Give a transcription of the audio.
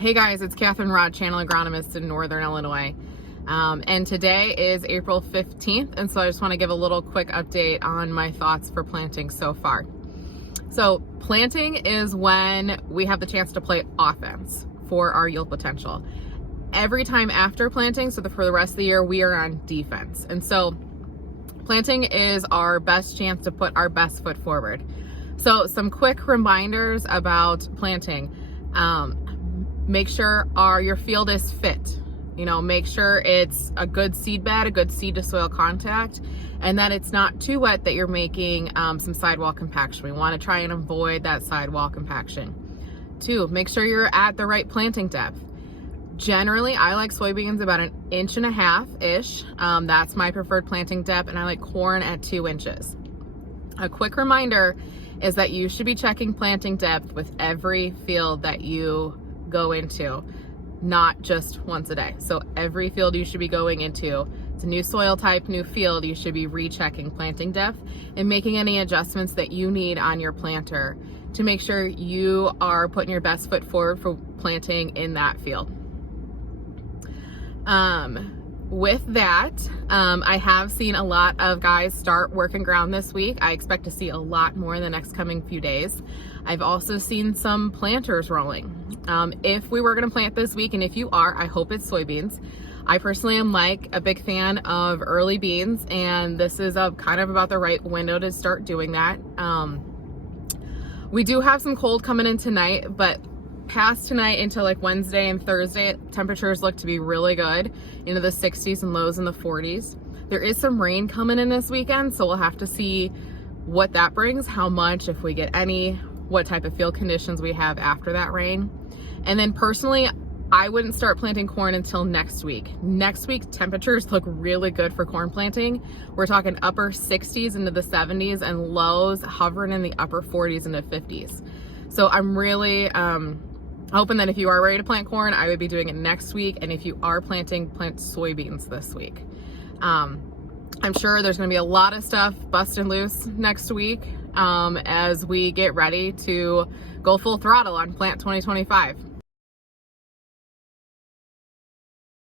Hey guys, it's Katherine Channel Agronomist in Northern Illinois. And today is April 15th, and so I just want to give a little quick update on my thoughts for planting so far. So planting is when we have the chance to play offense for our yield potential. Every time after planting, so for the rest of the year, we are on defense. And so planting is our best chance to put our best foot forward. So some quick reminders about planting. Make sure your field is fit. Make sure it's a good seed bed, a good seed to soil contact, and that it's not too wet that you're making some sidewall compaction. We want to try and avoid that sidewall compaction. 2, make sure you're at the right planting depth. Generally, I like soybeans about 1.5 inches-ish. That's my preferred planting depth, and I like corn at 2 inches. A quick reminder is that you should be checking planting depth with every field that you go into, not just once a day. So every field you should be going into, it's a new soil type, new field, you should be rechecking planting depth and making any adjustments that you need on your planter to make sure you are putting your best foot forward for planting in that field. With that, I have seen a lot of guys start working ground this week. I expect to see a lot more in the next coming few days. I've also seen some planters rolling. If we were going to plant this week, and if you are, I hope it's soybeans. I personally am a big fan of early beans, and this is kind of about the right window to start doing that. We do have some cold coming in tonight, but past tonight into Wednesday and Thursday, temperatures look to be really good, into the 60s and lows in the 40s. There is some rain coming in this weekend, so we'll have to see what that brings, how much, if we get any, what type of field conditions we have after that rain. And then personally, I wouldn't start planting corn until next week. Next week, temperatures look really good for corn planting. We're talking upper 60s into the 70s and lows hovering in the upper 40s into 50s. So I'm really hoping that if you are ready to plant corn, I would be doing it next week. And if you are plant soybeans this week. I'm sure there's going to be a lot of stuff busting loose next week as we get ready to go full throttle on Plant 2025.